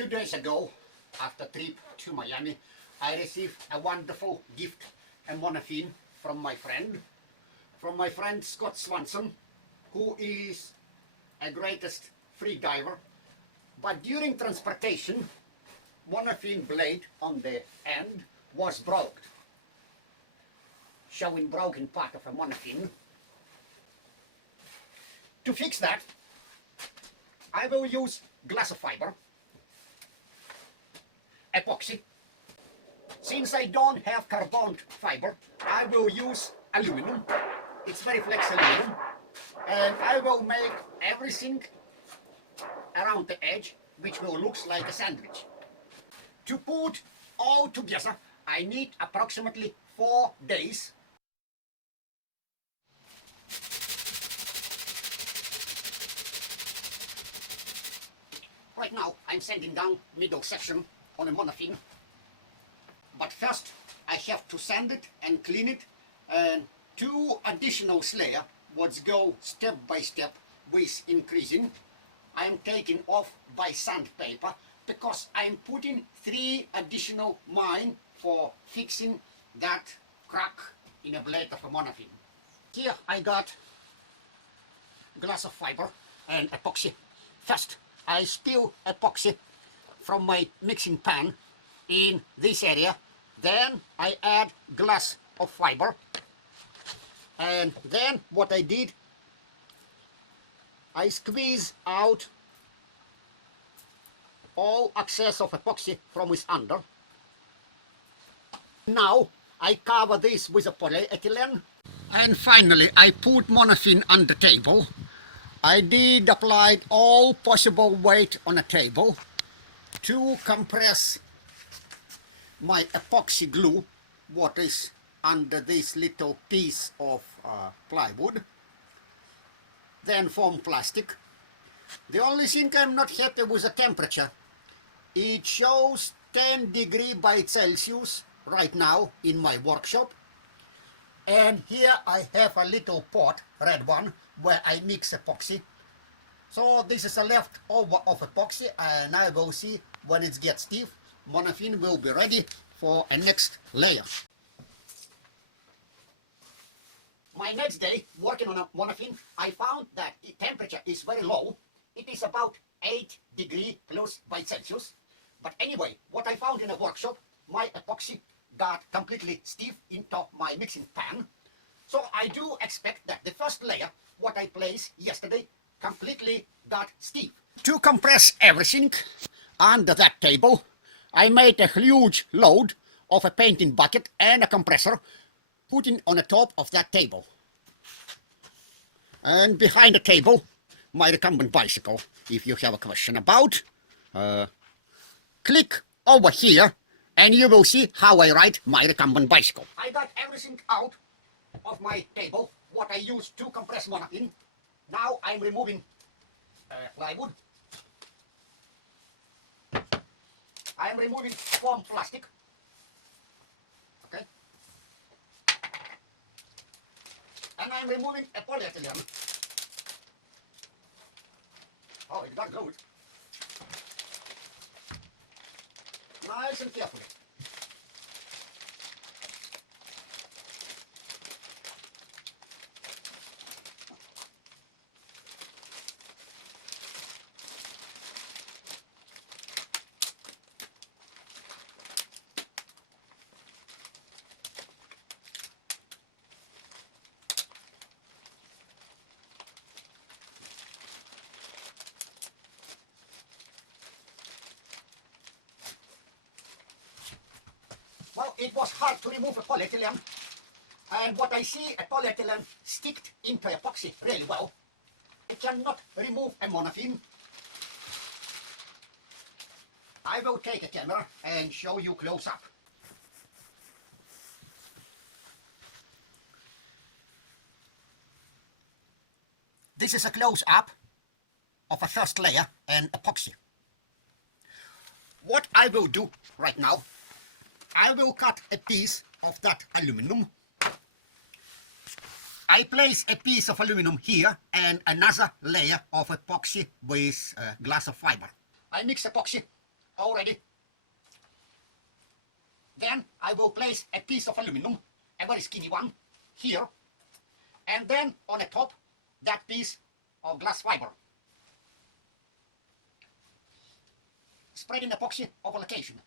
few days ago, after a trip to Miami, I received a wonderful gift, a Monofin, from my friend Scott Swanson, who is a greatest free diver. But during transportation, Monofin blade on the end was broke, showing broken part of a Monofin. To fix that, I will use glass fiber, epoxy. Since I don't have carbon fiber, I will use aluminum. It's very flexible aluminum. And I will make everything around the edge, which will look like a sandwich. To put all together, I need approximately 4 days. Right now, I'm sanding down middle section on a Monofin. But first, I have to sand it and clean it, and 2 additional layers, which go step by step with increasing. I'm taking off by sandpaper because I'm putting 3 additional mine for fixing that crack in a blade of a Monofin. Here I got glass of fiber and epoxy. First, I spill epoxy from my mixing pan in this area. Then I add glass of fiber. And then what I did, I squeeze out all excess of epoxy from its under. Now I cover this with a polyethylene. And finally I put Monofin on the table. I did apply all possible weight on a table to compress my epoxy glue, what is under this little piece of plywood, then foam plastic. The only thing I'm not happy with the temperature. It shows 10 degrees by Celsius right now in my workshop. And here I have a little pot, red one, where I mix epoxy. So this is a leftover of epoxy, and I will see when it gets stiff, Monofin will be ready for a next layer. My next day, working on a Monofin, I found that the temperature is very low. It is about 8 degrees plus by Celsius. But anyway, what I found in the workshop, my epoxy got completely stiff into my mixing pan. So I do expect that the first layer, what I placed yesterday, completely got stiff. To compress everything under that table, I made a huge load of a painting bucket and a compressor, putting on the top of that table. And behind the table, my recumbent bicycle. If you have a question about, click over here and you will see how I ride my recumbent bicycle. I got everything out of my table, what I used to compress Monofin. Now I'm removing plywood. I'm removing foam plastic. Okay. And I'm removing a polyethylene. Oh, it got glued. Nice and carefully. Well, it was hard to remove a polyethylene, and what I see, a polyethylene sticked into epoxy really well. I cannot remove a Monofin. I will take a camera and show you close up. This is a close up of a first layer and epoxy. What I will do right now, I will cut a piece of that aluminum. I place a piece of aluminum here and another layer of epoxy with glass of fiber. I mix epoxy already. Then I will place a piece of aluminum, a very skinny one, here, and then on the top that piece of glass fiber. Spreading epoxy over location.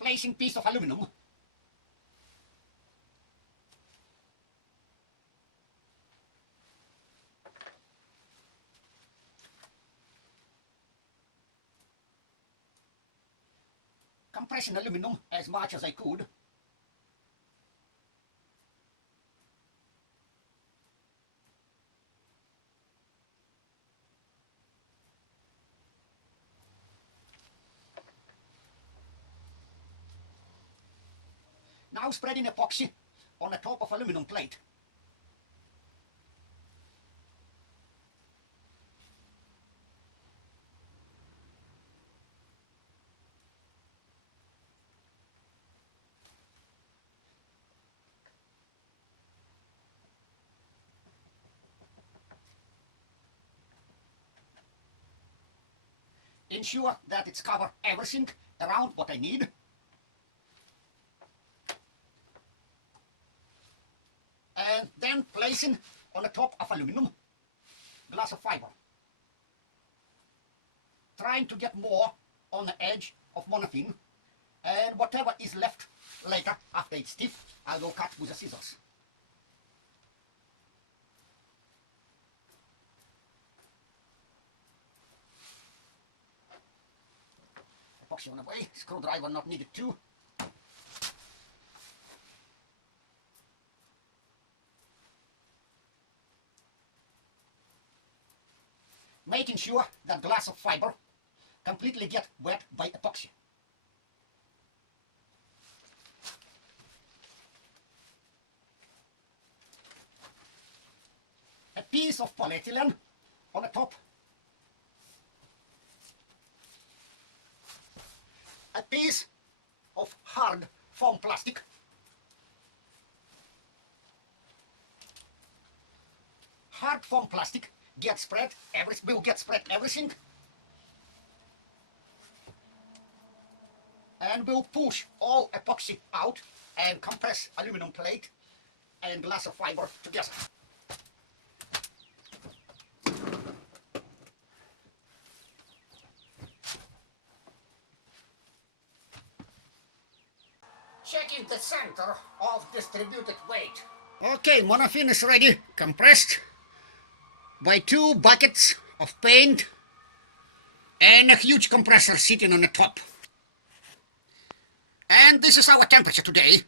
Placing piece of aluminum. Compressing aluminum as much as I could. Now spreading epoxy on the top of aluminum plate. Ensure that it's covered everything around what I need. And then placing on the top of aluminum glass of fiber. Trying to get more on the edge of monofin, and whatever is left later after it's stiff, I will cut with the scissors. Epoxy on the way, screwdriver not needed too. Making sure that glass of fiber completely get wet by epoxy. A piece of polyethylene on the top. A piece of hard foam plastic. Hard foam plastic will get spread everything, and will push all epoxy out and compress aluminum plate and glass of fiber together. Checking the center of distributed weight. Okay, monofin is ready, compressed by 2 buckets of paint and a huge compressor sitting on the top. And this is our temperature today.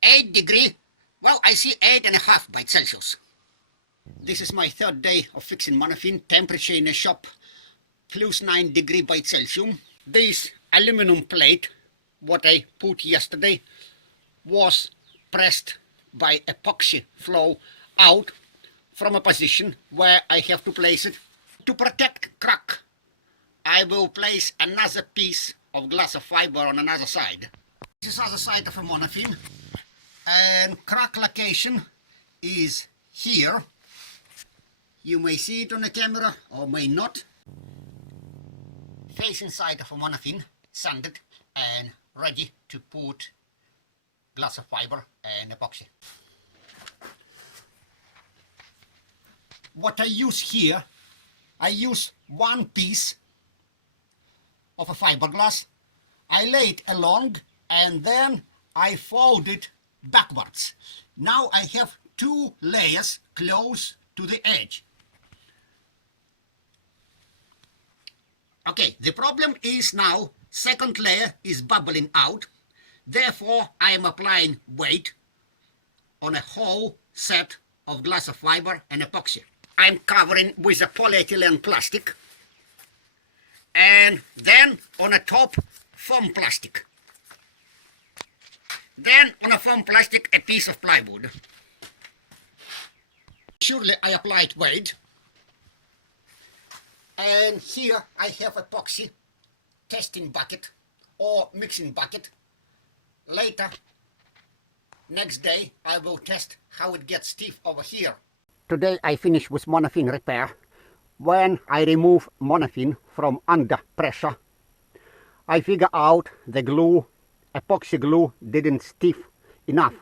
8 degrees, well, I see 8.5 by Celsius. This is my 3rd day of fixing monofin. Temperature in the shop +9 degrees by Celsius. This aluminum plate, what I put yesterday, was pressed by epoxy flow out from a position where I have to place it. To protect crack, I will place another piece of glass of fiber on another side. This is other side of a monofin, and crack location is here. You may see it on the camera or may not. Facing side of a monofin, sanded and ready to put glass of fiber and epoxy. What I use here, I use 1 piece of a fiberglass. I lay it along and then I fold it backwards. Now I have 2 layers close to the edge. Okay, the problem is now 2nd layer is bubbling out. Therefore, I am applying weight on a whole set of glass of fiber and epoxy. I'm covering with a polyethylene plastic, and then on the top foam plastic. Then on a foam plastic, a piece of plywood. Surely I applied weight. And here I have epoxy testing bucket or mixing bucket. Later, next day, I will test how it gets stiff over here. Today I finish with monofin repair. When I remove monofin from under pressure, I figure out the glue, epoxy glue, didn't stiff enough.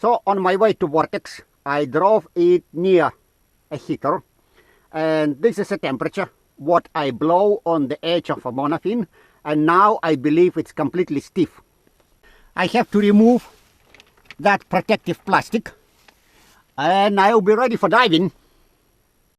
So on my way to Vortex, I drove it near a heater, and this is a temperature what I blow on the edge of a monofin, and now I believe it's completely stiff. I have to remove that protective plastic, and I'll be ready for diving.